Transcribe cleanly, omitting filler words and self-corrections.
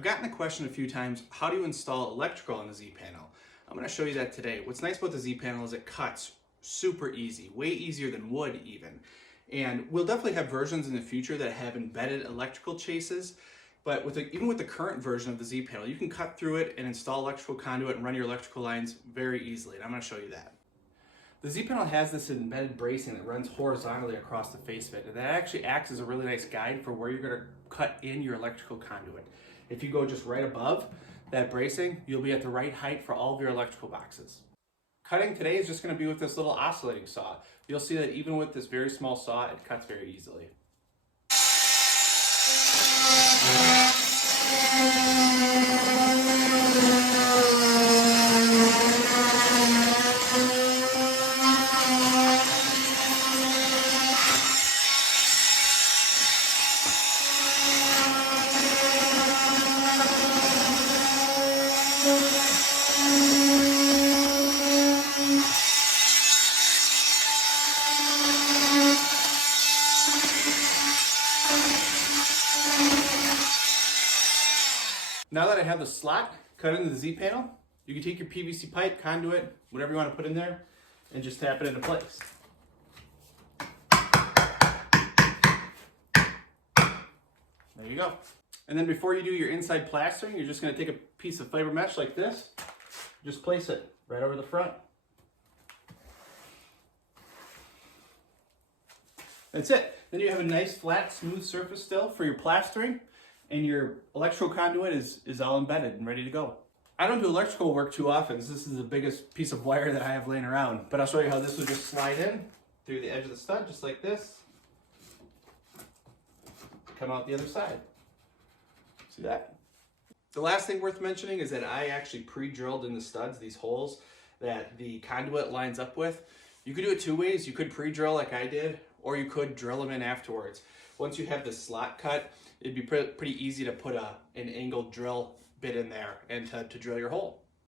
I've gotten the question a few times, how do you install electrical on the Z panel? I'm going to show you that today. What's nice about the Z panel is it cuts super easy, way easier than wood even. And we'll definitely have versions in the future that have embedded electrical chases, but even with the current version of the Z panel, you can cut through it and install electrical conduit and run your electrical lines very easily, and I'm going to show you that. The Z panel has this embedded bracing that runs horizontally across the face of it, and that actually acts as a really nice guide for where you're going to cut in your electrical conduit. If you go just right above that bracing, you'll be at the right height for all of your electrical boxes. Cutting today is just going to be with this little oscillating saw. You'll see that even with this very small saw, it cuts very easily. Now that I have the slot cut into the Z panel, you can take your PVC pipe, conduit, whatever you want to put in there, and just tap it into place. There you go. And then before you do your inside plastering, you're just going to take a piece of fiber mesh like this, just place it right over the front. That's it. Then you have a nice flat smooth surface still for your plastering, and your electrical conduit is all embedded and ready to go. I don't do electrical work too often, so this is the biggest piece of wire that I have laying around, but I'll show you how this will just slide in through the edge of the stud, just like this. Come out the other side. See that? The last thing worth mentioning is that I actually pre-drilled in the studs these holes that the conduit lines up with. You could do it two ways. You could pre-drill like I did, or you could drill them in afterwards. Once you have the slot cut, it'd be pretty easy to put an angled drill bit in there and to drill your hole.